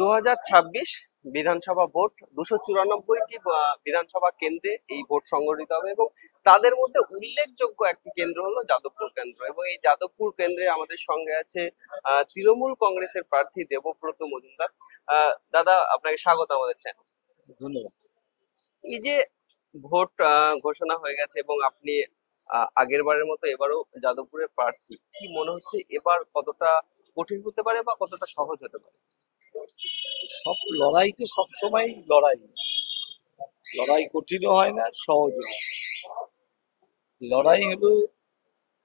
2026 বিধানসভা ভোট 294টি বিধানসভা কেন্দ্রে এই ভোট সংগঠিত হবে এবং তাদের মধ্যে উল্লেখযোগ্য একটি কেন্দ্র হলো যাদবপুর কেন্দ্র এবং এই যাদবপুর কেন্দ্রে আমাদের সঙ্গে আছে তৃণমূল কংগ্রেসের প্রার্থী দেবব্রত মজুমদার। দাদা, আপনাকে স্বাগত আমাদের চ্যানেল। ধন্যবাদ। এই যে ভোট ঘোষণা হয়ে গেছে এবং আপনি আগের বারের মতো এবারও যাদবপুরের প্রার্থী, কি মনে হচ্ছে এবার কতটা কঠিন হতে পারে বা কতটা সহজ হতে পারে? সব লড়াই তো সবসময় লড়াই, লড়াই কঠিনও হয় না, সহজও হয়। লড়াই হলো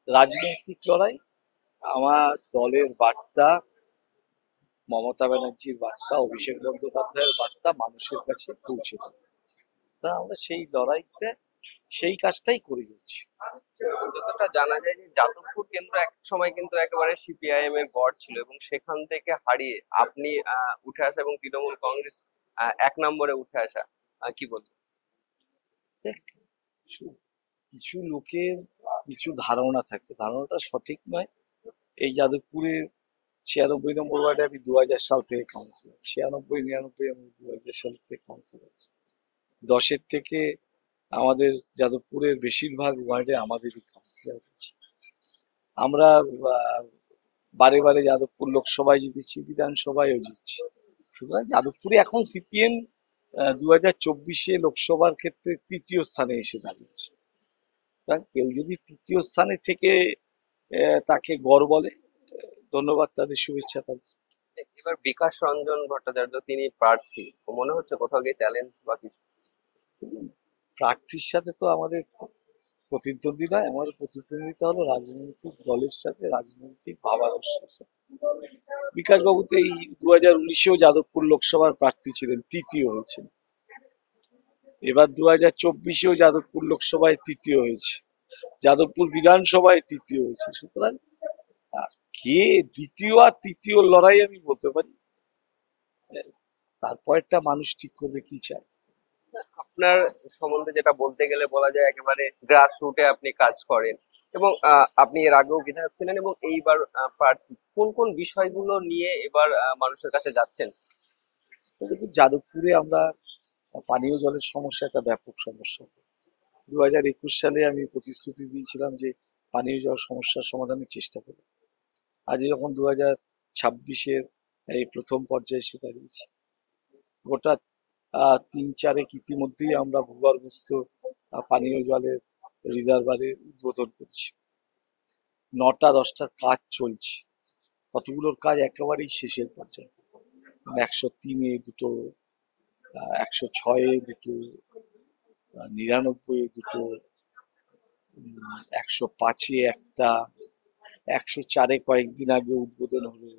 রাজনৈতিক লড়াই। আমার দলের বার্তা, মমতা ব্যানার্জির বার্তা, অভিষেক বন্দ্যোপাধ্যায়ের বার্তা মানুষের কাছে পৌঁছে দেবে। তা আমরা সেই লড়াইতে সেই কাজটাই করে যাচ্ছি। যতটা জানা যায় যে যাদবপুর কেন্দ্র এক সময় কিন্তু একেবারে সিপিআইএম এর গড় ছিল এবং সেখান থেকে হারিয়ে আপনি উঠে আসা এবং তৃণমূল কংগ্রেস 1 নম্বরে উঠে আসা, কি বলবো? কিছু লোকের কিছু ধারণা থাকে, ধারণাটা সঠিক নয়। এই যাদবপুরের 96 নম্বর ওয়ার্ডে আমি 2000 সাল থেকে কাউন্সিলর, 96, 99 আমি 2000 সাল থেকে কাউন্সিলর আছি। 10-এর থেকে আমাদের যাদবপুরের বেশিরভাগ ওয়ার্ডে আমাদেরই কাউন্সিলর আছে। আমরা বারে বারে যাদবপুর লোকসভায় জিতেছি, বিধানসভায়ও জিতছি। সুতরাং যাদবপুরে এখন সিপিএম 2024-এ লোকসভার ক্ষেত্রে 3য় স্থানে এসে দাঁড়িয়েছে। কেউ যদি 3য় স্থানে থেকে তাকে গড় বলে, ধন্যবাদ, তাদের শুভেচ্ছা। তাদের এবার বিকাশ রঞ্জন ভট্টাচার্য তিনি প্রার্থী, মনে হচ্ছে কোথাও গিয়ে চ্যালেঞ্জ বা কিছু? প্রার্থীর সাথে তো আমাদের প্রতিদ্বন্দ্বী নয়, আমাদের প্রতিদ্বন্দ্বিতা হলো রাজনৈতিক দলের সাথে, রাজনৈতিক ভাবাদর্শের সাথে। বিকাশ বাবু তো এই 2019-এও যাদবপুর লোকসভার প্রার্থী ছিলেন, 3য় হয়েছেন। এবার 2024-এও যাদবপুর লোকসভায় 3য় হয়েছে, যাদবপুর বিধানসভায় 3য় হয়েছে। সুতরাং কে 2য় আর 3য় লড়াই আমি বলতে পারি, তারপরেরটা মানুষ ঠিক করবে কি চায়। আপনার সম্বন্ধে যেটা বলতে গেলে বলা যায় একেবারে গ্রাস রুটে আপনি কাজ করেন এবং আপনি এর আগেও বিধায়ক ছিলেন এবং এইবার প্রার্থী। কোন কোন বিষয়গুলো নিয়ে এবার মানুষের কাছে যাচ্ছেন? দেখুন, যাদবপুরে আমরা পানীয় জলের সমস্যা একটা ব্যাপক সমস্যা। 2021 সালে আমি প্রতিশ্রুতি দিয়েছিলাম যে পানীয় জল সমস্যার সমাধানের চেষ্টা করব। আজ যখন 2026-এর এই প্রথম পর্যায়ে এসে দাঁড়িয়েছি, গোটা 3-4 ইতিমধ্যেই আমরা ভূগর্ভস্থ পানীয় জলের রিজার্ভারের উদ্বোধন করছি। 9টা-10টার কাজ চলছে, কতগুলোর কাজ একেবারেই শেষের পর্যায়ে। 103-এ দুটো, 106-এ দুটো, 99-এ দুটো, 105-এ একটা, 104-এ কয়েকদিন আগে উদ্বোধন হলো,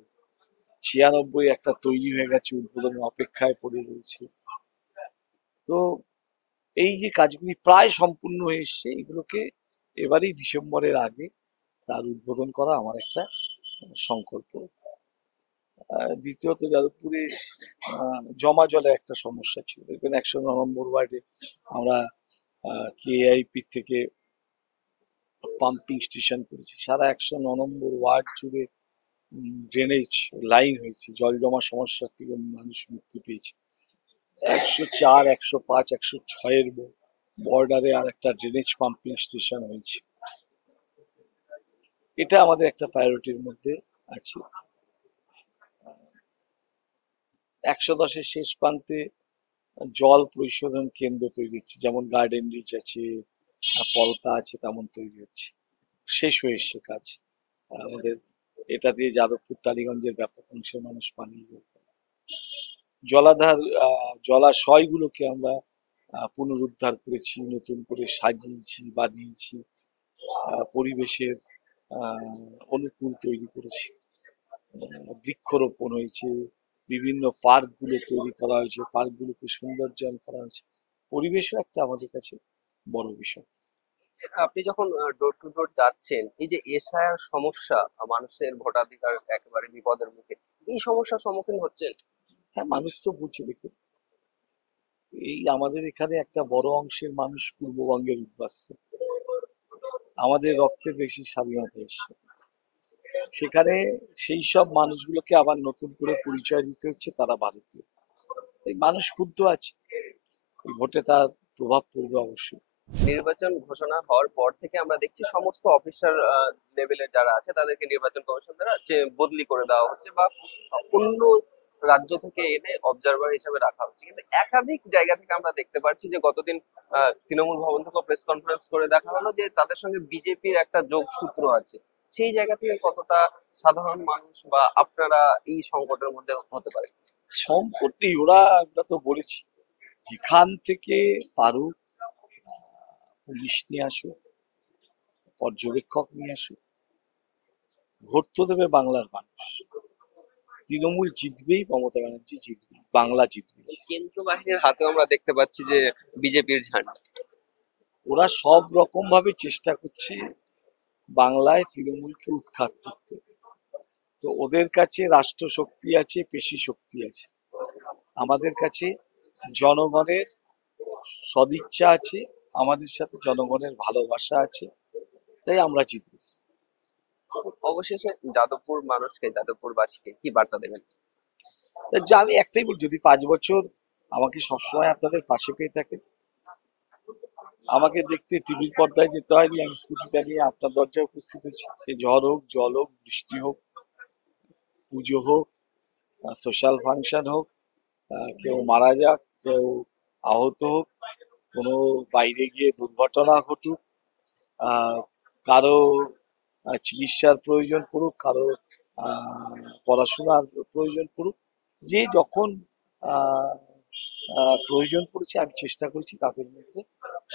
96 একটা তৈরি হয়ে গেছে, উদ্বোধনের অপেক্ষায় পড়ে রয়েছে। তো এই যে কাজগুলি প্রায় সম্পূর্ণ হয়ে এসছে, এগুলোকে এবারই ডিসেম্বরের আগে তার উদ্বোধন করা আমার একটা সংকল্প। দ্বিতীয়ত, যাদবপুরে জমা জলের একটা সমস্যা ছিল। দেখবেন 109 নম্বর ওয়ার্ডে আমরা কেআইপি থেকে পাম্পিং স্টেশন করেছি। সারা 109 নম্বর ওয়ার্ড জুড়ে ড্রেনেজ লাইন হয়েছে, জল জমা সমস্যার থেকে মানুষ মুক্তি পেয়েছে। 104, 105, 106-এর বর্ডারে আর একটা ড্রেনেজ পাম্পিং স্টেশন হয়েছে। এটা আমাদের একটা প্রায়োরিটির মধ্যে আছে। 110-এর শেষ প্রান্তে জল পরিশোধন কেন্দ্র তৈরি হচ্ছে, যেমন গার্ডেন রিচ আছে, পলতা আছে, তেমন তৈরি হচ্ছে। শেষ হয়ে এসছে কাজ আমাদের। এটা দিয়ে যাদবপুর টালিগঞ্জের ব্যাপক অংশের মানুষ পানি জলাধার জলাশয়গুলোকে আমরা পুনরুদ্ধার করেছি, নতুন করে সাজিয়েছি, বাঁধিয়েছি, পরিবেশের অনুকূল তৈরি করেছি। বৃক্ষরোপণ হয়েছে, বিভিন্ন পার্কগুলো তৈরি করা হয়েছে, পার্কগুলোকে সৌন্দর্যায়ন করা হয়েছে। পরিবেশও একটা আমাদের কাছে বড় বিষয়। আপনি যখন ডোর টু ডোর যাচ্ছেন, এই যে এসআইআর সমস্যা, মানুষের ভোটাধিকার একেবারে বিপদের মুখে, এই সমস্যার সম্মুখীন হচ্ছেন? হ্যাঁ, মানুষ তো বলছে। দেখুন, এই আমাদের এখানে একটা বড় অংশের মানুষ পূর্ববঙ্গের উদ্বাস্তু। আমাদের রক্তে দেশের স্বাধীনতা এসছে। সেখানে সেই সব মানুষগুলোকে আবার নতুন করে পরিচয় দিতে হচ্ছে তারা ভারতীয়। এই মানুষ ক্ষুব্ধ আছে, এই ভোটে তার প্রভাব পড়বে অবশ্যই। নির্বাচন ঘোষণা হওয়ার পর থেকে আমরা দেখছি সমস্ত অফিসার লেভেলের যারা আছে তাদেরকে নির্বাচন কমিশন দ্বারা বদলি করে দেওয়া হচ্ছে বা অন্য রাজ্য থেকে এনে অবজারভার হিসেবে রাখা হচ্ছে, কিন্তু একাধিক জায়গা থেকে আমরা দেখতে পাচ্ছি যে গতদিন তৃণমূল ভবন থেকে প্রেস কনফারেন্স করে দেখা হলো যে তাদের সঙ্গে বিজেপির একটা যোগসূত্র আছে। সেই জায়গা থেকে কতটা সাধারণ মানুষ বা আপনারা এই সংকটের মধ্যে হতে পারে? সংকট নেই, ওরা আমরা তো বলেছি যেখান থেকে পারুক পুলিশ নিয়ে আসুক, পর্যবেক্ষক নিয়ে আসুক, ভোট তো দেবে বাংলার মানুষ। তৃণমূল জিতবেই, মমতা ব্যানার্জি জিতবে, বাংলা জিতবে। কেন্দ্র বাহিনীর হাতেও আমরা দেখতে পাচ্ছি যে বিজেপির ঝান্ডা। ওরা সব রকম ভাবে চেষ্টা করছে বাংলায় তৃণমূলকে উৎখাত করতে। তো ওদের কাছে রাষ্ট্র শক্তি আছে, পেশি শক্তি আছে। আমাদের কাছে জনগণের সদিচ্ছা আছে, আমাদের সাথে জনগণের ভালোবাসা আছে, তাই আমরা জিতব। অবশেষে যাদবপুর মানুষকে, যাদবপুরবাসীকে কি বার্তা দেবেন? তা যা আমি একটাই বলি, যদি 5 বছর আমাকে সবসময় আপনাদের পাশে পেয়ে থাকেন, আমাকে দেখতে টিভির পর্দায় যেতে হয়নি, আমি স্কুটিটা নিয়ে আপনার দরজায় উপস্থিত হয়েছি। সে ঝড় হোক, জল হোক, বৃষ্টি হোক, পুজো হোক, সোশ্যাল ফাংশন হোক, কেউ মারা যাক, কেউ আহত হোক, কোনো বাইরে গিয়ে দুর্ঘটনা ঘটুক, আহ, কারো চিকিৎসার প্রয়োজন পড়ুক, কারো পড়াশোনার প্রয়োজন পড়ুক, যে যখন আহ, প্রয়োজন পড়েছে আমি চেষ্টা করেছি তাদের মধ্যে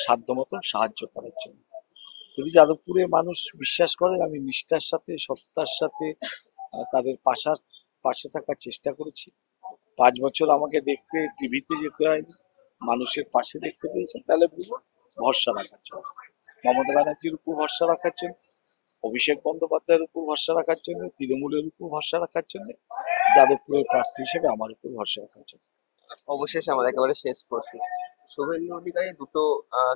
সাধ্য মতন সাহায্য করার জন্য। যদি যাদবপুরের মানুষ বিশ্বাস করেন, আমি নিষ্ঠার সাথে, সততার সাথে তাদের পাশে থাকার চেষ্টা করেছি। 5 বছর আমাকে দেখতে টিভিতে যেতে হয়নি, মানুষের পাশে দেখতে পেয়েছেন, তাহলে বলবো ভরসা রাখার জন্য, মমতা ব্যানার্জির উপর ভরসা রাখার জন্য, অভিষেক বন্দ্যোপাধ্যায়ের উপর ভরসা রাখার জন্য, তৃণমূলের উপর ভরসা রাখার জন্য, যাদবপুরের প্রার্থী হিসেবে আমার উপর ভরসা রাখার জন্য। অবশেষে আমার একেবারে শেষ প্রশ্ন, শুভেন্দু অধিকারী দুটো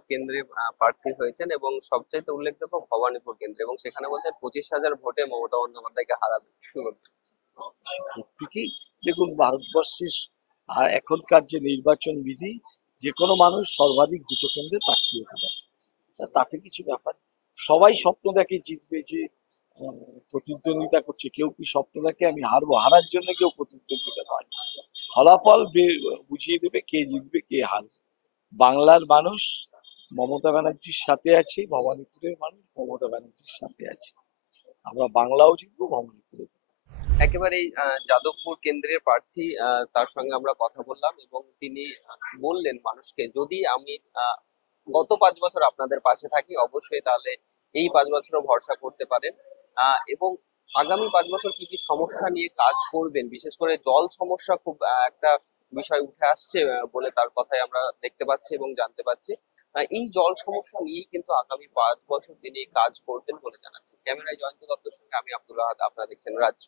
কেন্দ্রে প্রার্থী হয়েছেন এবং সবচাইতে উল্লেখযোগ্য ভবানীপুর কেন্দ্রে, এবং সেখানে বলছেন 25,000 ভোটে মমতা বন্দ্যোপাধ্যায়কে হারাবে। কি বলবেন? প্রত্যেকেই দেখুন, ভারতবর্ষের এখনকার যে নির্বাচন বিধি, যে কোনো মানুষ সর্বাধিক 2টো কেন্দ্রে প্রার্থী হতে পারে, তাতে কিছু ব্যাপার নেই। সবাই স্বপ্ন দেখে জিতবে, যে প্রতিদ্বন্দ্বিতা করছে, কেউ কি স্বপ্ন দেখে আমি হারবো? হারার জন্য কেউ প্রতিদ্বন্দ্বিতা করে না। ফলাফল বুঝিয়ে দেবে কে জিতবে কে হারবে। বাংলার মানুষ মমতা ব্যানার্জির সাথে আছে, ভবানীপুরের মানুষ মমতা ব্যানার্জির সাথে আছে। আমরা বাংলাও জিতবো, ভবানীপুরে। একেবারেই যাদবপুর কেন্দ্রের প্রার্থী, তার সঙ্গে আমরা কথা বললাম এবং তিনি বললেন মানুষকে, যদি আমি গত 5 বছর আপনাদের পাশে থাকি অবশ্যই তাহলে এই 5 বছরও ভরসা করতে পারেন, এবং আগামী 5 বছর কি কি সমস্যা নিয়ে কাজ করবেন, বিশেষ করে জল সমস্যা খুব একটা বিষয় উঠে আসছে বলে তার কথাই আমরা দেখতে পাচ্ছি এবং জানতে পাচ্ছি। এই জল সমস্যা নিয়েই কিন্তু আগামী 5 বছর তিনি কাজ করবেন বলে জানাচ্ছেন। ক্যামেরায় জয়ন্ত দত্তের সঙ্গে আমি আব্দুল আহাদ, আপনারা দেখছেন রাজ্য।